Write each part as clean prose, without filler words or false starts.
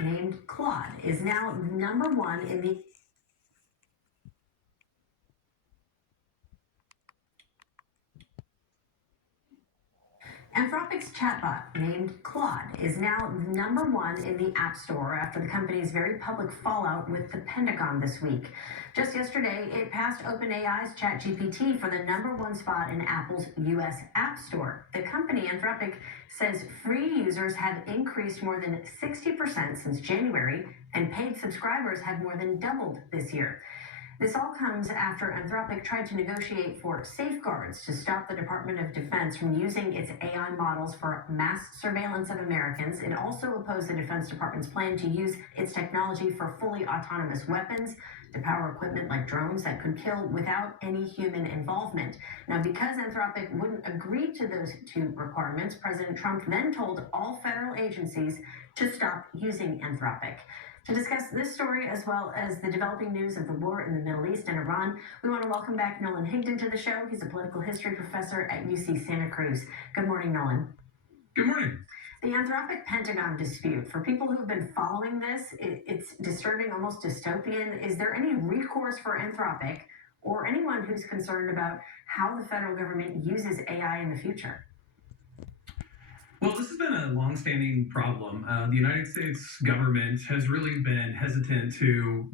named Claude is now number one in the Anthropic's chatbot, named Claude, is now number one in the App Store after the company's very public fallout with the Pentagon this week. Just yesterday, it passed OpenAI's ChatGPT for the number one spot in Apple's U.S. App Store. The company, Anthropic, says free users have increased more than 60% since January, and paid subscribers have more than doubled this year. This all comes after Anthropic tried to negotiate for safeguards to stop the Department of Defense from using its AI models for mass surveillance of Americans. It also opposed the Defense Department's plan to use its technology for fully autonomous weapons, to power equipment like drones that could kill without any human involvement. Now, because Anthropic wouldn't agree to those two requirements, President Trump then told all federal agencies to stop using Anthropic. To discuss this story, as well as the developing news of the war in the Middle East and Iran, we want to welcome back Nolan Higdon to the show. He's a political history professor at UC Santa Cruz. Good morning, Nolan. Good morning. The Anthropic-Pentagon dispute, for people who've been following this, it's disturbing, almost dystopian. Is there any recourse for Anthropic or anyone who's concerned about how the federal government uses AI in the future? Well, this has been a longstanding problem. The United States government has really been hesitant to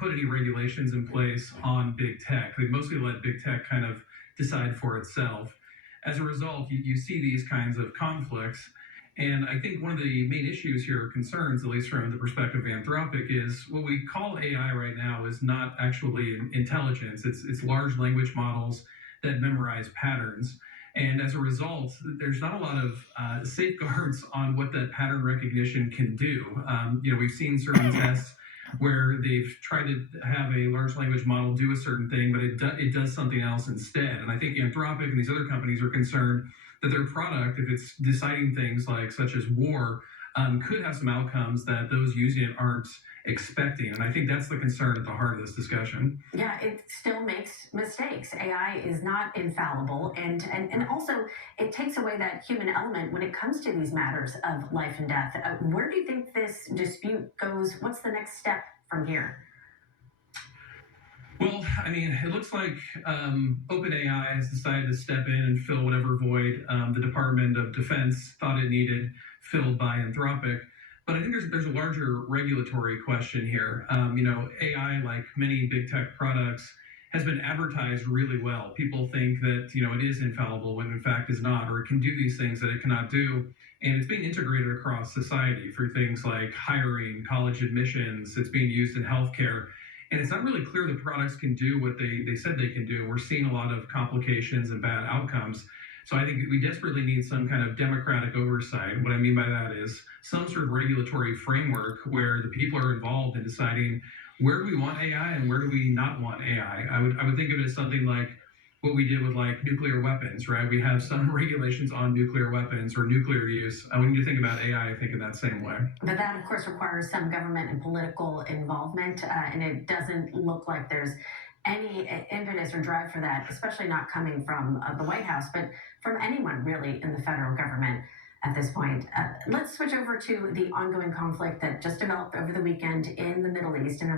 put any regulations in place on big tech. They mostly let big tech kind of decide for itself. As a result, you see these kinds of conflicts. And I think one of the main issues here, concerns, at least from the perspective of Anthropic, is what we call AI right now is not actually intelligence. It's large language models that memorize patterns. And as a result, there's not a lot of safeguards on what that pattern recognition can do. We've seen certain tests where they've tried to have a large language model do a certain thing, but it does something else instead. And I think Anthropic and these other companies are concerned that their product, if it's deciding things like such as war, could have some outcomes that those using it aren't expecting. And I think that's the concern at the heart of this discussion. Yeah, it still makes mistakes. AI is not infallible. And also, it takes away that human element when it comes to these matters of life and death. Where do you think this dispute goes? What's the next step from here? Well, I mean, it looks like OpenAI has decided to step in and fill whatever void the Department of Defense thought it needed filled by Anthropic. But I think there's a larger regulatory question here. AI, like many big tech products, has been advertised really well. People think that it is infallible when in fact is not, or it can do these things that it cannot do. And it's being integrated across society for things like hiring, college admissions. It's being used in healthcare. And it's not really clear the products can do what they said they can do. We're seeing a lot of complications and bad outcomes. So I think we desperately need some kind of democratic oversight. What I mean by that is some sort of regulatory framework where the people are involved in deciding where do we want AI and where do we not want AI. I would think of it as something like what we did with like nuclear weapons, right? We have some regulations on nuclear weapons or nuclear use. We need to think about AI, I think, in that same way. But that, of course, requires some government and political involvement, and it doesn't look like there's any impetus or drive for that, especially not coming from the White House, but from anyone really in the federal government at this point. Let's switch over to the ongoing conflict that just developed over the weekend in the Middle East. And